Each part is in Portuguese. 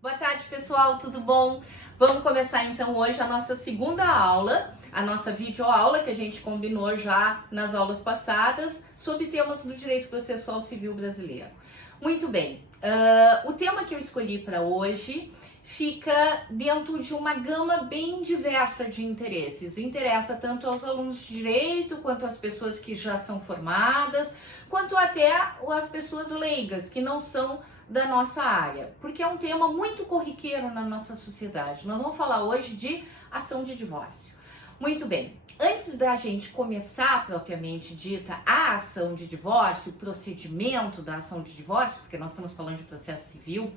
Boa tarde, pessoal, tudo bom? Vamos começar então hoje a nossa segunda aula, a nossa videoaula que a gente combinou já nas aulas passadas sobre temas do direito processual civil brasileiro. Muito bem, o tema que eu escolhi para hoje fica dentro de uma gama bem diversa de interesses. Interessa tanto aos alunos de direito, quanto às pessoas que já são formadas, quanto até às pessoas leigas, que não são da nossa área, porque é um tema muito corriqueiro na nossa sociedade. Nós vamos falar hoje de ação de divórcio. Muito bem, antes da gente começar propriamente dita a ação de divórcio, o procedimento da ação de divórcio, porque nós estamos falando de processo civil,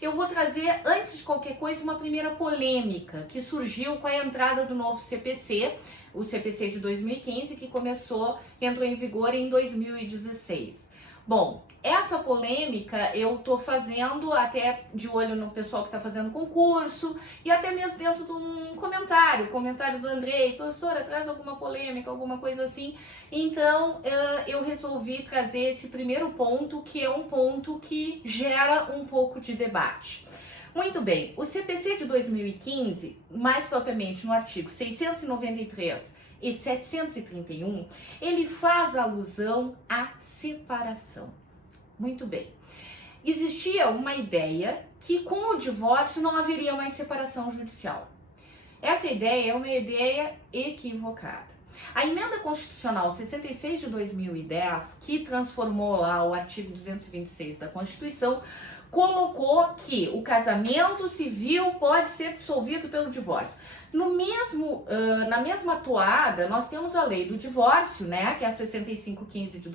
eu vou trazer, antes de qualquer coisa, uma primeira polêmica que surgiu com a entrada do novo CPC, o CPC de 2015, que entrou em vigor em 2016. Bom, essa polêmica eu tô fazendo até de olho no pessoal que tá fazendo concurso e até mesmo dentro de um comentário do Andrei, professora, traz alguma polêmica, alguma coisa assim. Então, eu resolvi trazer esse primeiro ponto, que é um ponto que gera um pouco de debate. Muito bem, o CPC de 2015, mais propriamente no artigo 693 e 731, ele faz alusão à separação. Muito bem. Existia uma ideia que com o divórcio não haveria mais separação judicial. Essa ideia é uma ideia equivocada. A emenda constitucional 66 de 2010, que transformou lá o artigo 226 da Constituição, colocou que o casamento civil pode ser dissolvido pelo divórcio. Na mesma toada, nós temos a lei do divórcio, né, que é a 6515 de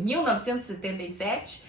1977.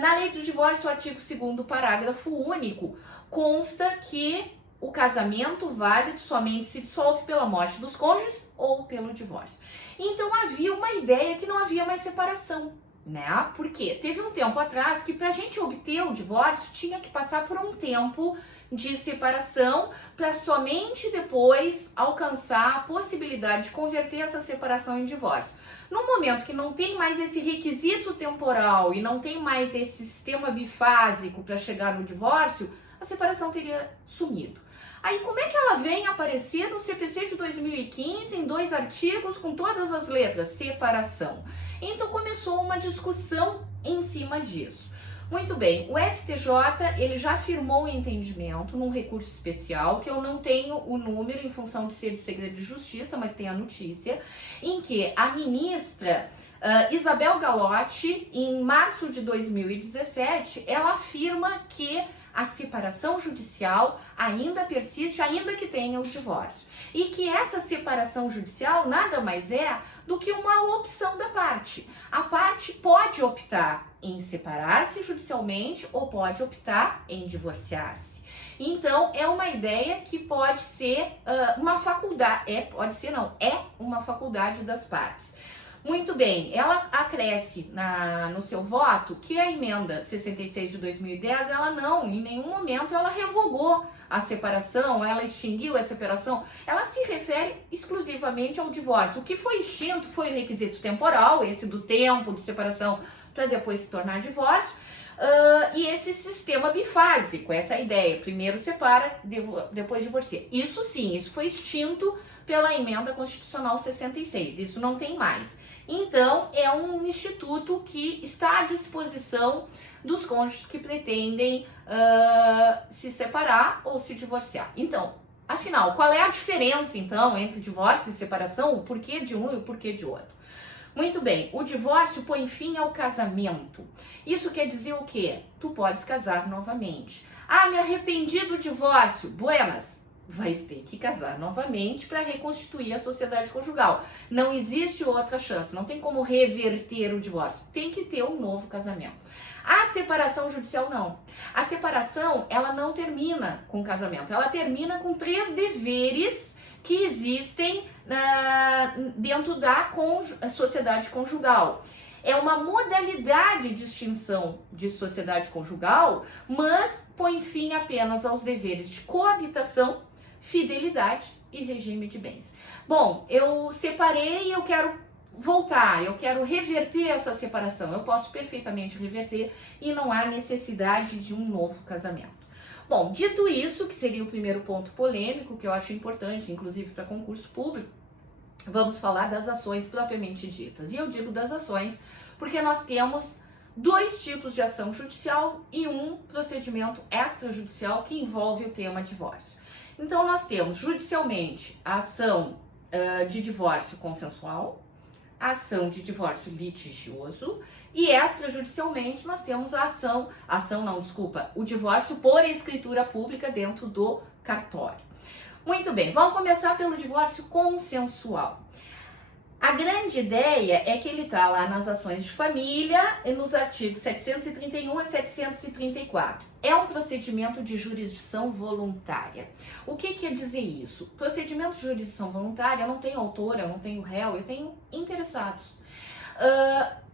Na lei do divórcio, o artigo 2º, parágrafo único, consta que o casamento válido somente se dissolve pela morte dos cônjuges ou pelo divórcio. Então havia uma ideia que não havia mais separação, né? Porque teve um tempo atrás que para a gente obter o divórcio tinha que passar por um tempo de separação para somente depois alcançar a possibilidade de converter essa separação em divórcio. No momento que não tem mais esse requisito temporal e não tem mais esse sistema bifásico para chegar no divórcio, a separação teria sumido. Aí como é que ela vem aparecer no CPC de 2015 em 2 artigos com todas as letras? Separação. Então começou uma discussão em cima disso. Muito bem, o STJ ele já firmou o entendimento num recurso especial, que eu não tenho o número em função de ser de segredo de justiça, mas tem a notícia, em que a ministra Isabel Galotti, em março de 2017, ela afirma que a separação judicial ainda persiste, ainda que tenha o divórcio. E que essa separação judicial nada mais é do que uma opção da parte. A parte pode optar em separar-se judicialmente ou pode optar em divorciar-se. Então, é uma ideia que pode ser uma faculdade, é uma faculdade das partes. Muito bem, ela acresce no seu voto que a emenda 66 de 2010, ela não, em nenhum momento ela revogou a separação, ela extinguiu a separação, ela se refere exclusivamente ao divórcio. O que foi extinto foi o requisito temporal, esse do tempo de separação para depois se tornar divórcio, e esse sistema bifásico, essa ideia, primeiro separa, depois divorcia. Isso sim, isso foi extinto pela emenda constitucional 66, isso não tem mais. Então, é um instituto que está à disposição dos cônjuges que pretendem se separar ou se divorciar. Então, afinal, qual é a diferença, então, entre divórcio e separação? O porquê de um e o porquê de outro? Muito bem, o divórcio põe fim ao casamento. Isso quer dizer o quê? Tu podes casar novamente. Ah, me arrependi do divórcio. Buenas. Vai ter que casar novamente para reconstituir a sociedade conjugal. Não existe outra chance, não tem como reverter o divórcio. Tem que ter um novo casamento. A separação judicial não. A separação, ela não termina com o casamento, ela termina com 3 deveres que existem dentro da sociedade conjugal. É uma modalidade de extinção de sociedade conjugal, mas põe fim apenas aos deveres de coabitação, fidelidade e regime de bens. Bom, eu separei e eu quero voltar, eu quero reverter essa separação, eu posso perfeitamente reverter e não há necessidade de um novo casamento. Bom, dito isso, que seria o primeiro ponto polêmico, que eu acho importante, inclusive para concurso público, vamos falar das ações propriamente ditas. E eu digo das ações porque nós temos dois tipos de ação judicial e um procedimento extrajudicial que envolve o tema divórcio. Então, nós temos judicialmente a ação de divórcio consensual, a ação de divórcio litigioso e extrajudicialmente nós temos o divórcio por escritura pública dentro do cartório. Muito bem, vamos começar pelo divórcio consensual. A grande ideia é que ele está lá nas ações de família e nos artigos 731 a 734. É um procedimento de jurisdição voluntária. O que quer dizer isso? Procedimento de jurisdição voluntária, eu não tenho autor, eu não tenho réu, eu tenho interessados.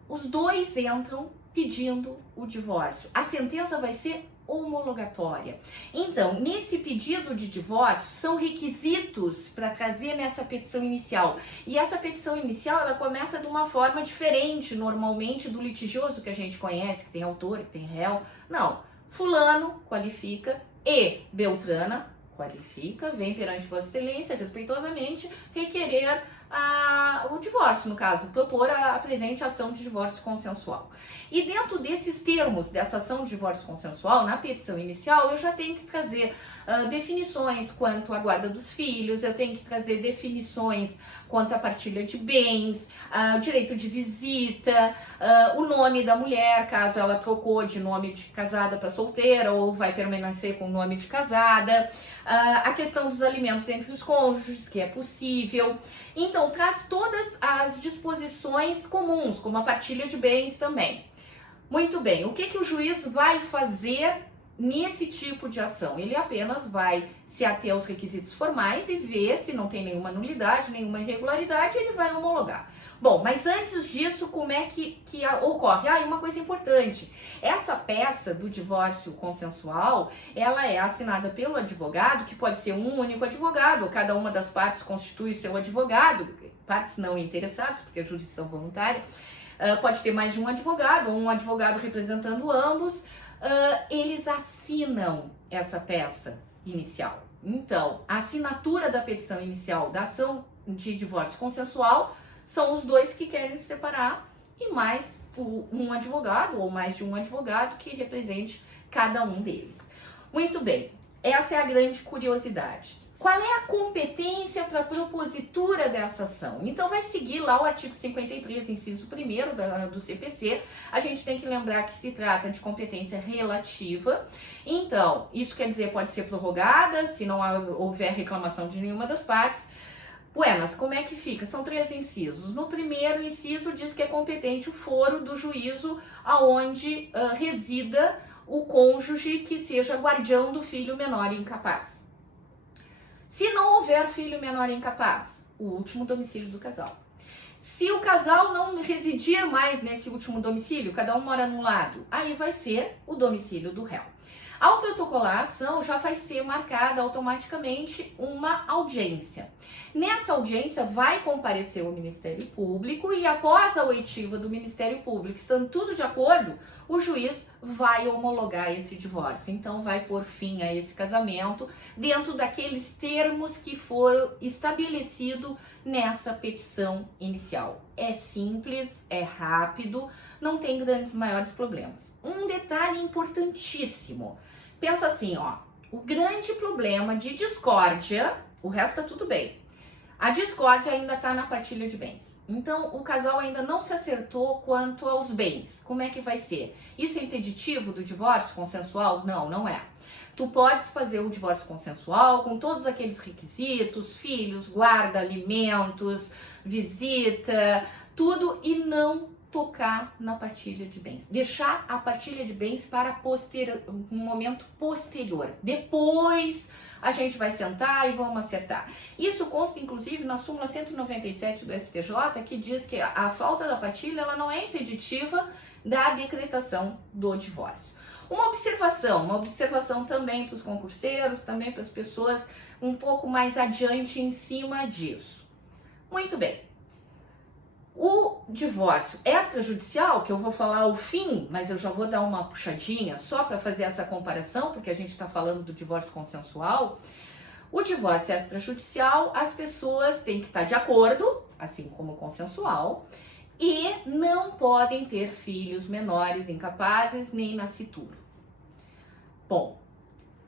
Os dois entram pedindo o divórcio. A sentença vai ser homologatória. Então, nesse pedido de divórcio, são requisitos para trazer nessa petição inicial. E essa petição inicial, ela começa de uma forma diferente, normalmente, do litigioso que a gente conhece, que tem autor, que tem réu. Não. Fulano qualifica e Beltrana qualifica, vem perante Vossa Excelência, respeitosamente, requerer o divórcio, no caso, propor a presente ação de divórcio consensual. E dentro desses termos, dessa ação de divórcio consensual, na petição inicial, eu já tenho que trazer definições quanto à guarda dos filhos, eu tenho que trazer definições quanto à partilha de bens, direito de visita, o nome da mulher, caso ela trocou de nome de casada para solteira ou vai permanecer com o nome de casada, a questão dos alimentos entre os cônjuges, que é possível. Então, traz todas as disposições comuns, como a partilha de bens também. Muito bem, o que o juiz vai fazer nesse tipo de ação? Ele apenas vai se ater aos requisitos formais e ver se não tem nenhuma nulidade, nenhuma irregularidade, ele vai homologar. Bom, mas antes disso, como é que ocorre? E uma coisa importante, essa peça do divórcio consensual, ela é assinada pelo advogado, que pode ser um único advogado, ou cada uma das partes constitui seu advogado, partes não interessadas, porque é jurisdição voluntária, pode ter mais de um advogado, ou um advogado representando ambos, eles assinam essa peça inicial. Então, a assinatura da petição inicial da ação de divórcio consensual são os dois que querem se separar e mais um advogado ou mais de um advogado que represente cada um deles. Muito bem, essa é a grande curiosidade. Qual é a competência para a propositura dessa ação? Então vai seguir lá o artigo 53, inciso 1º do CPC. A gente tem que lembrar que se trata de competência relativa. Então, isso quer dizer pode ser prorrogada se não houver reclamação de nenhuma das partes. Buenas, como é que fica? São 3 incisos. No primeiro inciso diz que é competente o foro do juízo aonde resida o cônjuge que seja guardião do filho menor incapaz. Se não houver filho menor incapaz, o último domicílio do casal. Se o casal não residir mais nesse último domicílio, cada um mora num lado, aí vai ser o domicílio do réu. Ao protocolar a ação, já vai ser marcada automaticamente uma audiência. Nessa audiência vai comparecer o Ministério Público e após a oitiva do Ministério Público, estando tudo de acordo, o juiz vai homologar esse divórcio. Então vai pôr fim a esse casamento dentro daqueles termos que foram estabelecidos nessa petição inicial. É simples, é rápido, não tem grandes maiores problemas. Um detalhe importantíssimo. Pensa assim, o grande problema de discórdia, o resto tá tudo bem. A discórdia ainda tá na partilha de bens. Então, o casal ainda não se acertou quanto aos bens. Como é que vai ser? Isso é impeditivo do divórcio consensual? Não, não é. Tu podes fazer o divórcio consensual com todos aqueles requisitos, filhos, guarda, alimentos, visita, tudo, e não tocar na partilha de bens. Deixar a partilha de bens para um momento posterior. Depois a gente vai sentar e vamos acertar. Isso consta, inclusive, na súmula 197 do STJ, que diz que a falta da partilha ela não é impeditiva da decretação do divórcio. Uma observação também para os concurseiros, também para as pessoas um pouco mais adiante em cima disso. Muito bem. O divórcio extrajudicial, que eu vou falar o fim, mas eu já vou dar uma puxadinha só para fazer essa comparação, porque a gente está falando do divórcio consensual. O divórcio extrajudicial, as pessoas têm que estar de acordo, assim como o consensual, e não podem ter filhos menores, incapazes, nem nascituro. Bom,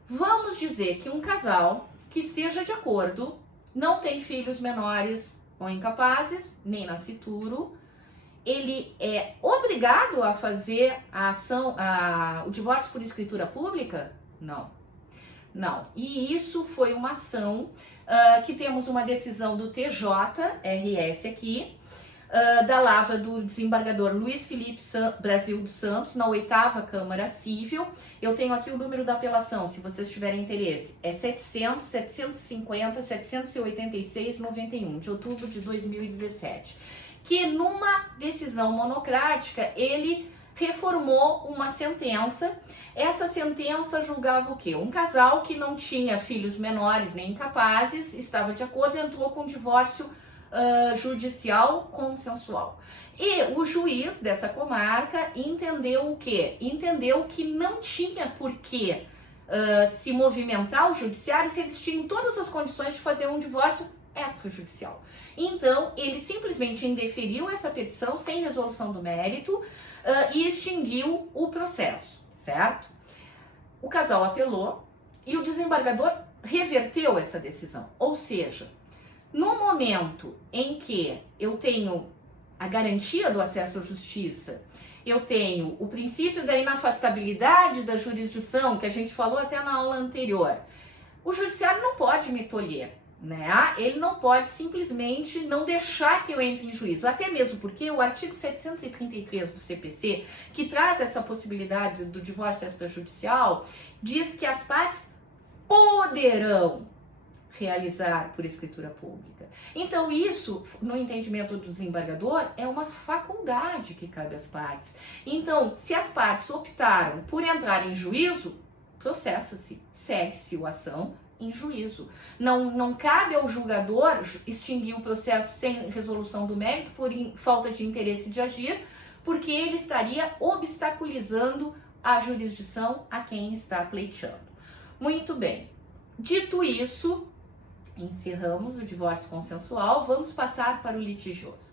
vamos dizer que um casal que esteja de acordo não tem filhos menores ou incapazes, nem nascituro, ele é obrigado a fazer a ação, o divórcio por escritura pública? Não. Não. E isso foi uma ação que temos uma decisão do TJRS aqui, da lavra do desembargador Luiz Felipe Brasil dos Santos, na 8ª Câmara Cível. Eu tenho aqui o número da apelação, se vocês tiverem interesse. É 700, 750, 786, 91, de outubro de 2017. Que numa decisão monocrática, ele reformou uma sentença. Essa sentença julgava o quê? Um casal que não tinha filhos menores nem incapazes, estava de acordo e entrou com divórcio judicial consensual. E o juiz dessa comarca entendeu o quê? Entendeu que não tinha por que se movimentar o judiciário se eles tinham todas as condições de fazer um divórcio extrajudicial. Então, ele simplesmente indeferiu essa petição sem resolução do mérito e extinguiu o processo, certo? O casal apelou e o desembargador reverteu essa decisão, ou seja, no momento em que eu tenho a garantia do acesso à justiça, eu tenho o princípio da inafastabilidade da jurisdição, que a gente falou até na aula anterior, o judiciário não pode me tolher, né? Ele não pode simplesmente não deixar que eu entre em juízo, até mesmo porque o artigo 733 do CPC, que traz essa possibilidade do divórcio extrajudicial, diz que as partes poderão realizar por escritura pública. Então isso, no entendimento do desembargador, é uma faculdade que cabe às partes. Então, se as partes optaram por entrar em juízo, processa-se, segue-se a ação em juízo. Não cabe ao julgador extinguir o processo sem resolução do mérito por falta de interesse de agir, porque ele estaria obstaculizando a jurisdição a quem está pleiteando. Muito bem. Dito isso, encerramos o divórcio consensual, vamos passar para o litigioso.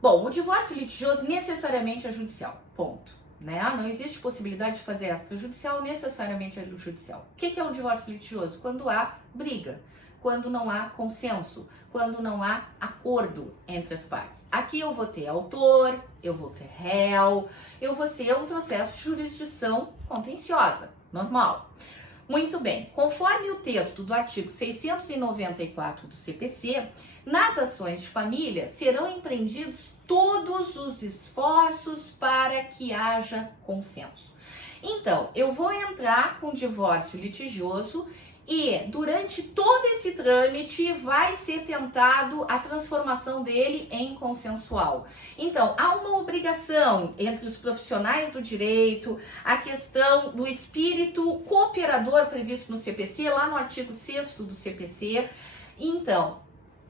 Bom, o divórcio litigioso necessariamente é judicial, ponto. Né? Não existe possibilidade de fazer extrajudicial, necessariamente é judicial. O que é o divórcio litigioso? Quando há briga, quando não há consenso, quando não há acordo entre as partes. Aqui eu vou ter autor, eu vou ter réu, eu vou ser um processo de jurisdição contenciosa, normal. Muito bem, conforme o texto do artigo 694 do CPC, nas ações de família serão empreendidos todos os esforços para que haja consenso. Então, eu vou entrar com divórcio litigioso e durante todo esse trâmite vai ser tentado a transformação dele em consensual. Então, há uma obrigação entre os profissionais do direito, a questão do espírito cooperador previsto no CPC, lá no artigo 6º do CPC. Então,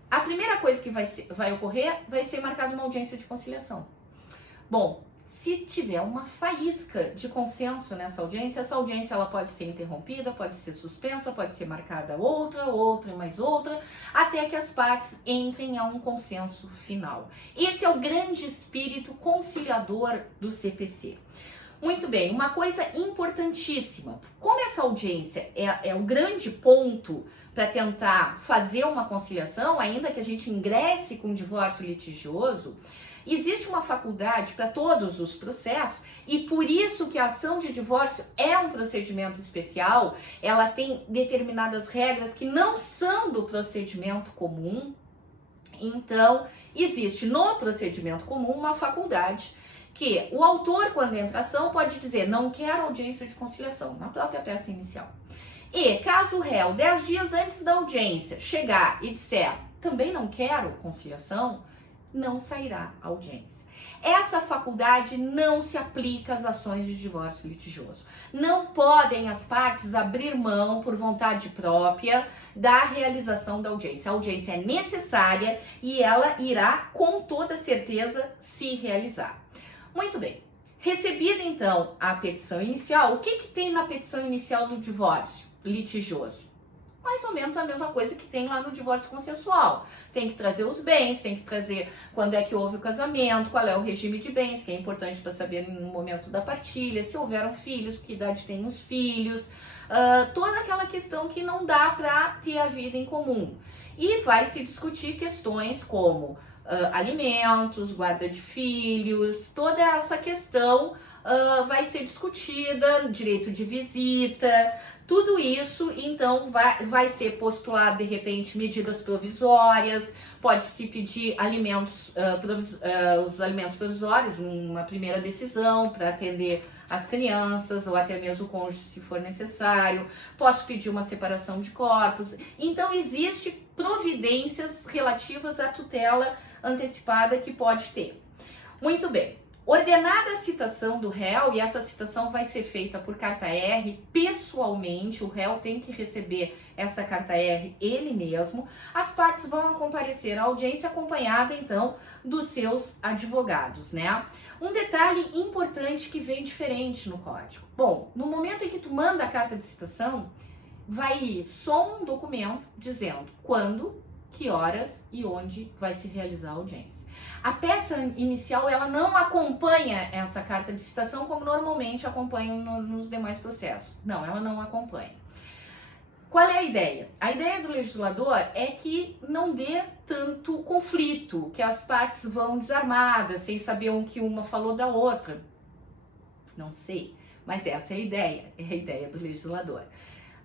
a primeira coisa que vai ocorrer vai ser marcada uma audiência de conciliação. Bom, se tiver uma faísca de consenso nessa audiência, essa audiência ela pode ser interrompida, pode ser suspensa, pode ser marcada outra e mais outra, até que as partes entrem a um consenso final. Esse é o grande espírito conciliador do CPC. Muito bem, uma coisa importantíssima, como essa audiência é o grande ponto para tentar fazer uma conciliação, ainda que a gente ingresse com divórcio litigioso, existe uma faculdade para todos os processos e por isso que a ação de divórcio é um procedimento especial, ela tem determinadas regras que não são do procedimento comum. Então, existe no procedimento comum uma faculdade que o autor, quando entra a ação, pode dizer não quero audiência de conciliação, na própria peça inicial. E caso o réu, 10 dias antes da audiência, chegar e disser também não quero conciliação, não sairá audiência. Essa faculdade não se aplica às ações de divórcio litigioso. Não podem as partes abrir mão, por vontade própria, da realização da audiência. A audiência é necessária e ela irá, com toda certeza, se realizar. Muito bem. Recebida, então, a petição inicial, o que tem na petição inicial do divórcio litigioso? Mais ou menos a mesma coisa que tem lá no divórcio consensual. Tem que trazer os bens, tem que trazer quando é que houve o casamento, qual é o regime de bens, que é importante para saber no momento da partilha, se houveram filhos, que idade têm os filhos, toda aquela questão que não dá para ter a vida em comum. E vai se discutir questões como alimentos, guarda de filhos, toda essa questão vai ser discutida, direito de visita, tudo isso, então, vai ser postulado, de repente, medidas provisórias, pode-se pedir alimentos, os alimentos provisórios, uma primeira decisão para atender as crianças, ou até mesmo o cônjuge, se for necessário. Posso pedir uma separação de corpos. Então, existe providências relativas à tutela antecipada que pode ter. Muito bem. Ordenada a citação do réu, e essa citação vai ser feita por carta R pessoalmente, o réu tem que receber essa carta R ele mesmo, as partes vão comparecer à audiência acompanhada, então, dos seus advogados, né? Um detalhe importante que vem diferente no código. Bom, no momento em que tu manda a carta de citação, vai ir só um documento dizendo quando, que horas e onde vai se realizar a audiência. A peça inicial, ela não acompanha essa carta de citação como normalmente acompanha nos demais processos. Não, ela não acompanha. Qual é a ideia? A ideia do legislador é que não dê tanto conflito, que as partes vão desarmadas, sem saber o que uma falou da outra. Não sei, mas essa é a ideia do legislador.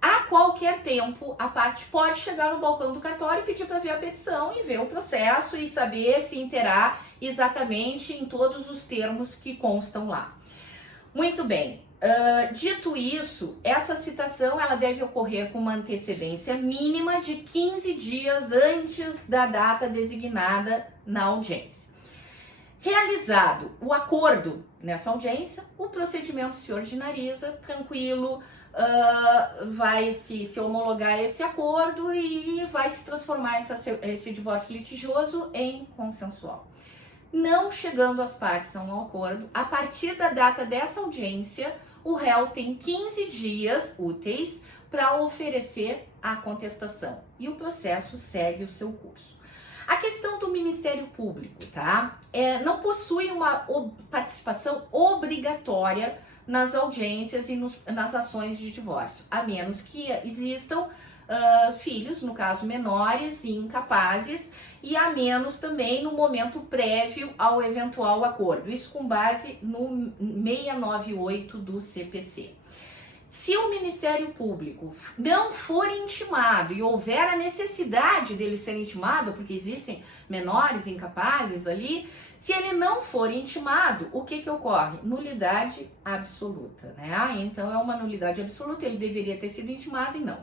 A qualquer tempo, a parte pode chegar no balcão do cartório e pedir para ver a petição e ver o processo e saber se interar exatamente em todos os termos que constam lá. Muito bem, dito isso, essa citação ela deve ocorrer com uma antecedência mínima de 15 dias antes da data designada na audiência. Realizado o acordo nessa audiência, o procedimento se ordinariza, tranquilo, vai se homologar esse acordo e vai se transformar esse divórcio litigioso em consensual. Não chegando as partes a um acordo, a partir da data dessa audiência, o réu tem 15 dias úteis para oferecer a contestação e o processo segue o seu curso. A questão do Ministério Público, tá? Não possui uma participação obrigatória nas audiências e nas ações de divórcio, a menos que existam filhos, no caso menores e incapazes, e a menos também no momento prévio ao eventual acordo, isso com base no 698 do CPC. Se o Ministério Público não for intimado e houver a necessidade dele ser intimado, porque existem menores incapazes ali, se ele não for intimado, o que ocorre? Nulidade absoluta, né? Então é uma nulidade absoluta, ele deveria ter sido intimado e não.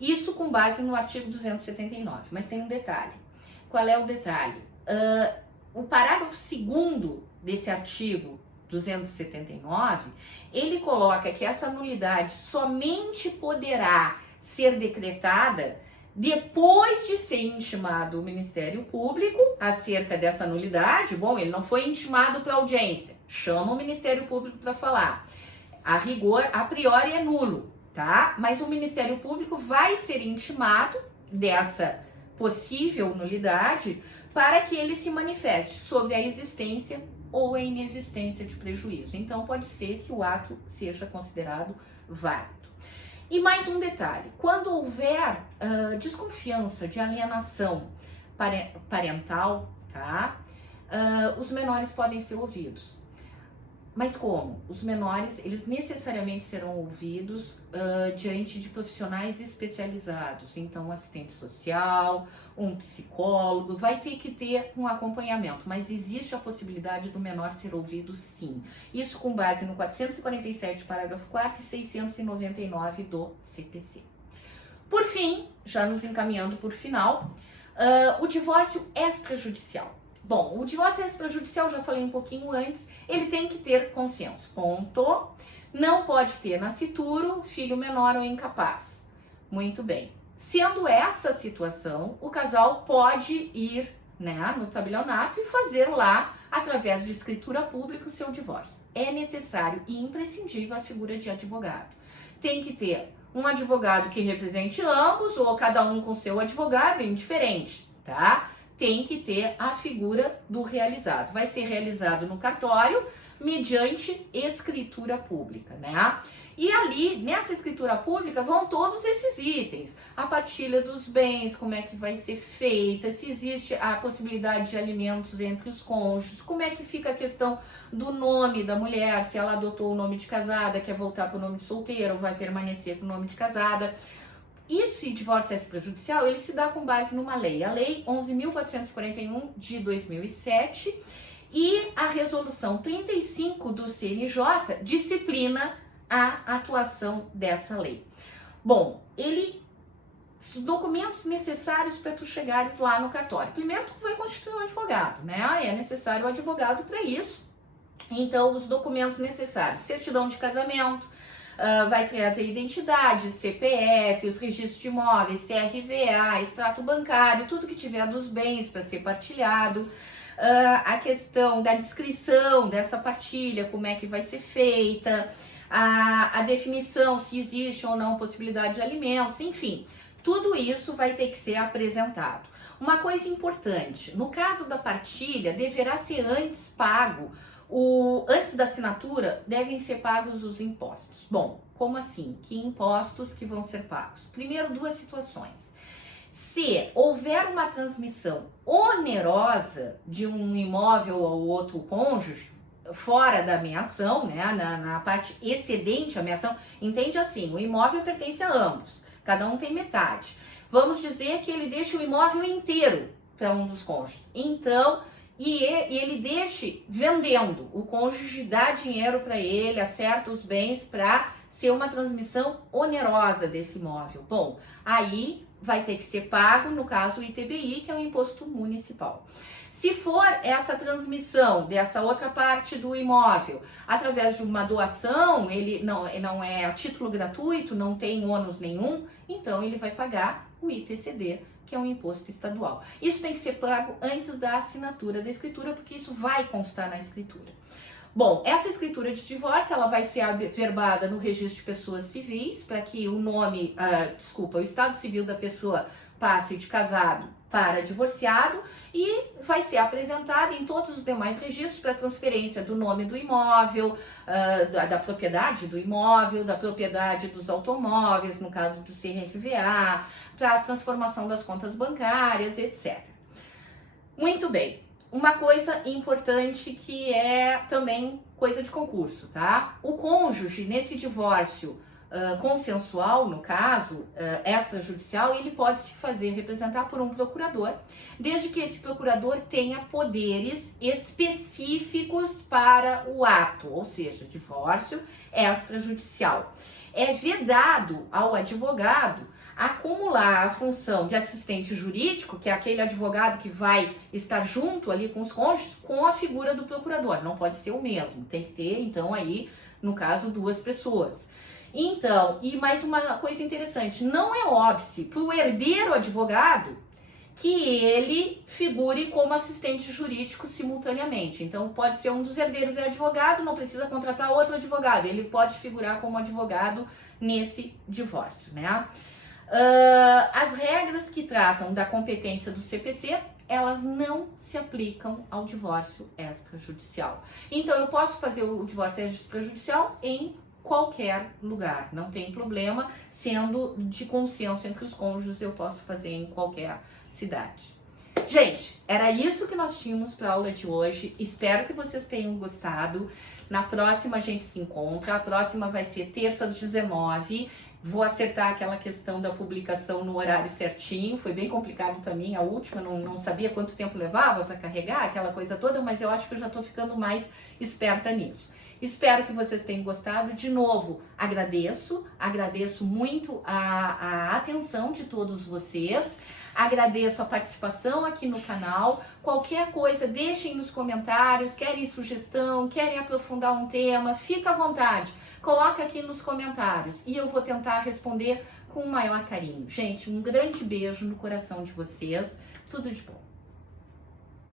Isso com base no artigo 279, mas tem um detalhe. Qual é o detalhe? O parágrafo 2º desse artigo 279, ele coloca que essa nulidade somente poderá ser decretada depois de ser intimado o Ministério Público acerca dessa nulidade. Bom, ele não foi intimado para audiência, chama o Ministério Público para falar. A rigor, a priori é nulo, tá? Mas o Ministério Público vai ser intimado dessa possível nulidade para que ele se manifeste sobre a existência ou a inexistência de prejuízo. Então, pode ser que o ato seja considerado válido. E mais um detalhe, quando houver desconfiança de alienação parental, tá? Os menores podem ser ouvidos. Mas como? Os menores, eles necessariamente serão ouvidos diante de profissionais especializados. Então, um assistente social, um psicólogo, vai ter que ter um acompanhamento. Mas existe a possibilidade do menor ser ouvido, sim. Isso com base no 447, parágrafo 4º e 699 do CPC. Por fim, já nos encaminhando por final, o divórcio extrajudicial. Bom, o divórcio extrajudicial, já falei um pouquinho antes, ele tem que ter consenso, ponto. Não pode ter nascituro, filho menor ou incapaz. Muito bem. Sendo essa a situação, o casal pode ir, né, no tabelionato e fazer lá, através de escritura pública, o seu divórcio. É necessário e imprescindível a figura de advogado. Tem que ter um advogado que represente ambos, ou cada um com seu advogado, indiferente, tá? Tem que ter a figura do realizado. Vai ser realizado no cartório mediante escritura pública, né? E ali, nessa escritura pública, vão todos esses itens. A partilha dos bens, como é que vai ser feita, se existe a possibilidade de alimentos entre os cônjuges, como é que fica a questão do nome da mulher, se ela adotou o nome de casada, quer voltar para o nome de solteira ou vai permanecer com o nome de casada. Esse divórcio extrajudicial, ele se dá com base numa lei, a Lei 11.441 de 2007, e a Resolução 35 do CNJ disciplina a atuação dessa lei. Bom, os documentos necessários para tu chegares lá no cartório. Primeiro, tu vai constituir um advogado, né? É necessário um advogado para isso. Então, os documentos necessários: certidão de casamento, vai trazer identidade, CPF, os registros de imóveis, CRVA, extrato bancário, tudo que tiver dos bens para ser partilhado, a questão da descrição dessa partilha, como é que vai ser feita, a definição se existe ou não possibilidade de alimentos, enfim, tudo isso vai ter que ser apresentado. Uma coisa importante: no caso da partilha, deverá ser antes pago antes da assinatura, devem ser pagos os impostos. Bom, como assim? Que impostos que vão ser pagos? Primeiro, duas situações. Se houver uma transmissão onerosa de um imóvel ao outro cônjuge, fora da ameação, né, na parte excedente à ameação, entende assim: o imóvel pertence a ambos, cada um tem metade. Vamos dizer que ele deixa o imóvel inteiro para um dos cônjuges. Então, e ele deixe vendendo, o cônjuge dá dinheiro para ele, acerta os bens para ser uma transmissão onerosa desse imóvel. Bom, aí vai ter que ser pago, no caso, o ITBI, que é o Imposto Municipal. Se for essa transmissão dessa outra parte do imóvel através de uma doação, ele não é a título gratuito, não tem ônus nenhum, então ele vai pagar o ITCD, que é um imposto estadual. Isso tem que ser pago antes da assinatura da escritura, porque isso vai constar na escritura. Bom, essa escritura de divórcio, ela vai ser averbada no registro de pessoas civis, para que o estado civil da pessoa passe de casado para divorciado, e vai ser apresentada em todos os demais registros para transferência do nome do imóvel, da propriedade do imóvel, da propriedade dos automóveis, no caso do CRVA, para a transformação das contas bancárias, etc. Muito bem. Uma coisa importante que é também coisa de concurso, tá? O cônjuge, nesse divórcio consensual, no caso, extrajudicial, ele pode se fazer representar por um procurador, desde que esse procurador tenha poderes específicos para o ato, ou seja, divórcio extrajudicial. É vedado ao advogado acumular a função de assistente jurídico, que é aquele advogado que vai estar junto ali com os cônjuges, com a figura do procurador. Não pode ser o mesmo, tem que ter, então, aí, no caso, duas pessoas. Então, e mais uma coisa interessante: não é óbice para o herdeiro advogado que ele figure como assistente jurídico simultaneamente. Então, pode ser um dos herdeiros é advogado, não precisa contratar outro advogado, ele pode figurar como advogado nesse divórcio, né? As regras que tratam da competência do CPC, elas não se aplicam ao divórcio extrajudicial. Então, eu posso fazer o divórcio extrajudicial em qualquer lugar, não tem problema, sendo de consenso entre os cônjuges, eu posso fazer em qualquer cidade. Gente, era isso que nós tínhamos para a aula de hoje. Espero que vocês tenham gostado. Na próxima a gente se encontra. A próxima vai ser terça às 19h. Vou acertar aquela questão da publicação no horário certinho. Foi bem complicado para mim, a última, não sabia quanto tempo levava para carregar, aquela coisa toda, mas eu acho que eu já estou ficando mais esperta nisso. Espero que vocês tenham gostado. De novo, agradeço muito a atenção de todos vocês. Agradeço a participação aqui no canal. Qualquer coisa, deixem nos comentários. Querem sugestão, querem aprofundar um tema, fica à vontade. Coloca aqui nos comentários e eu vou tentar responder com o maior carinho. Gente, um grande beijo no coração de vocês. Tudo de bom.